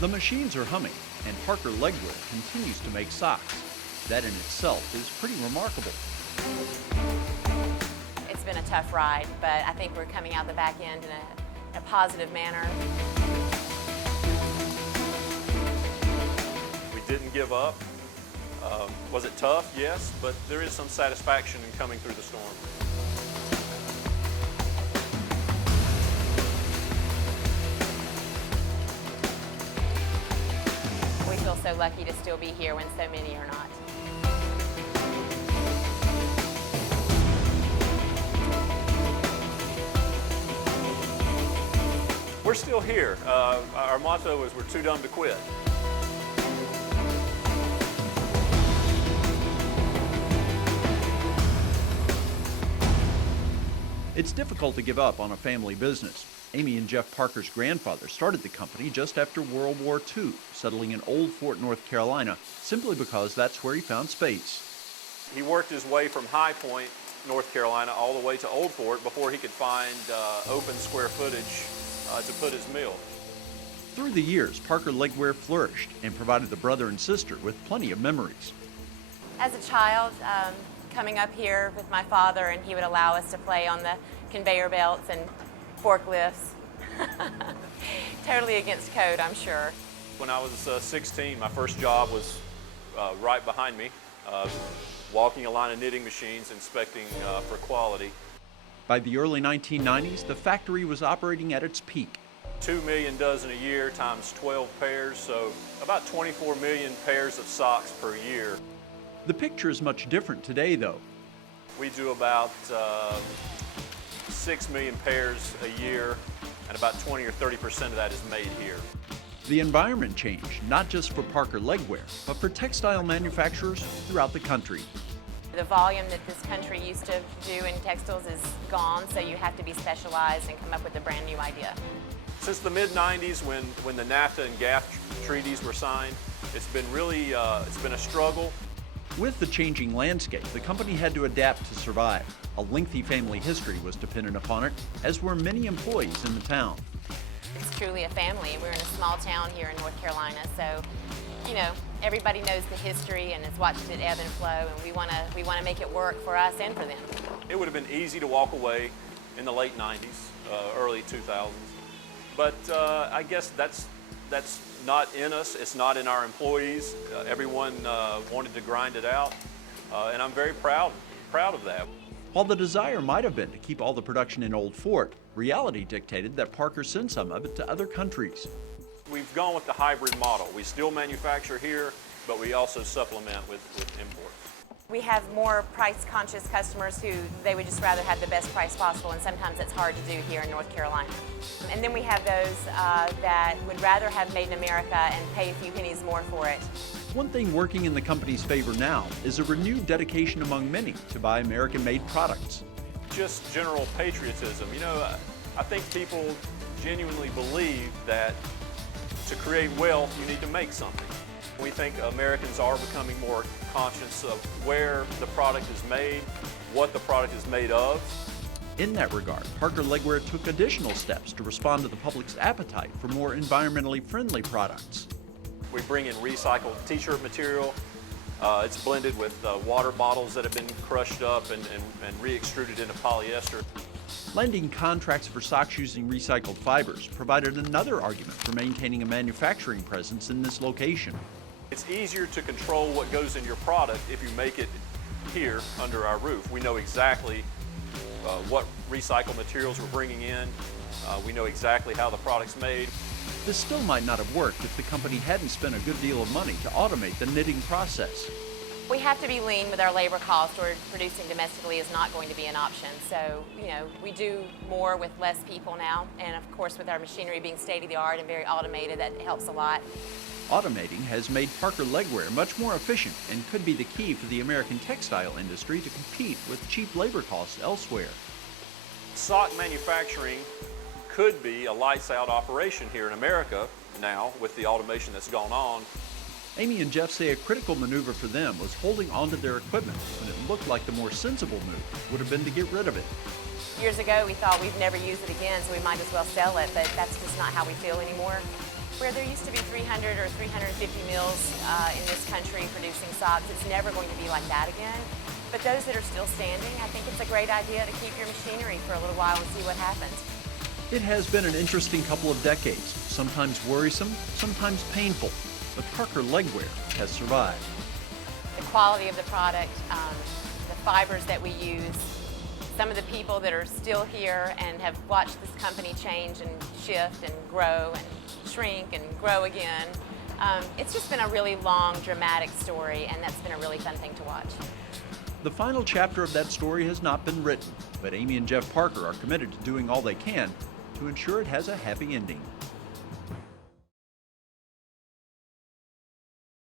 The machines are humming, and Parker Legwear continues to make socks. That in itself is pretty remarkable. It's been a tough ride, but I think we're coming out the back end in a positive manner. We didn't give up. Was it tough? Yes, but there is some satisfaction in coming through the storm. We feel so lucky to still be here when so many are not. We're still here. Our motto is we're too dumb to quit. It's difficult to give up on a family business. Amy and Jeff Parker's grandfather started the company just after World War II, settling in Old Fort, North Carolina, simply because that's where he found space. He worked his way from High Point, North Carolina, all the way to Old Fort before he could find open square footage to put his mill. Through the years, Parker Legwear flourished and provided the brother and sister with plenty of memories. As a child, coming up here with my father, and he would allow us to play on the conveyor belts and forklifts. Totally against code, I'm sure. When I was 16, my first job was right behind me, walking a line of knitting machines, inspecting for quality. By the early 1990s, the factory was operating at its peak. 2 million dozen a year times 12 pairs, so about 24 million pairs of socks per year. The picture is much different today, though. We do about 6 million pairs a year, and about 20 or 30% of that is made here. The environment changed, not just for Parker Legwear, but for textile manufacturers throughout the country. The volume that this country used to do in textiles is gone, so you have to be specialized and come up with a brand new idea. Since the mid-90s, when the NAFTA and GATT treaties were signed, it's been really it's been a struggle. With the changing landscape, the company had to adapt to survive. A lengthy family history was dependent upon it, as were many employees in the town. It's truly a family. We're in a small town here in North Carolina, so, you know, everybody knows the history and has watched it ebb and flow, and we want to make it work for us and for them. It would have been easy to walk away in the late 90s, early 2000s, but I guess that's not in us. It's not in our employees. Everyone wanted to grind it out, and I'm very proud of that. While the desire might have been to keep all the production in Old Fort, reality dictated that Parker send some of it to other countries. We've gone with the hybrid model. We still manufacture here, but we also supplement with imports. We have more price-conscious customers who they would just rather have the best price possible, and sometimes it's hard to do here in North Carolina. And then we have those that would rather have made in America and pay a few pennies more for it. One thing working in the company's favor now is a renewed dedication among many to buy American-made products. Just general patriotism. You know, I think people genuinely believe that to create wealth, you need to make something. We think Americans are becoming more conscious of where the product is made, what the product is made of. In that regard, Parker Legwear took additional steps to respond to the public's appetite for more environmentally friendly products. We bring in recycled t-shirt material. It's blended with water bottles that have been crushed up and re-extruded into polyester. Landing contracts for socks using recycled fibers provided another argument for maintaining a manufacturing presence in this location. It's easier to control what goes in your product if you make it here under our roof. We know exactly what recycled materials we're bringing in. We know exactly how the product's made. This still might not have worked if the company hadn't spent a good deal of money to automate the knitting process. We have to be lean with our labor cost, or producing domestically is not going to be an option. So, you know, we do more with less people now, and of course with our machinery being state-of-the-art and very automated, that helps a lot. Automating has made Parker Legwear much more efficient and could be the key for the American textile industry to compete with cheap labor costs elsewhere. Sock manufacturing could be a lights-out operation here in America now with the automation that's gone on. Amy and Jeff say a critical maneuver for them was holding onto their equipment when it looked like the more sensible move would have been to get rid of it. Years ago we thought we'd never use it again, so we might as well sell it, but that's just not how we feel anymore. Where there used to be 300 or 350 mills in this country producing socks, it's never going to be like that again. But those that are still standing, I think it's a great idea to keep your machinery for a little while and see what happens. It has been an interesting couple of decades, sometimes worrisome, sometimes painful, but Parker Legwear has survived. The quality of the product, the fibers that we use, some of the people that are still here and have watched this company change and shift and grow and shrink and grow again. It's just been a really long, dramatic story, and that's been a really fun thing to watch. The final chapter of that story has not been written, but Amy and Jeff Parker are committed to doing all they can to ensure it has a happy ending.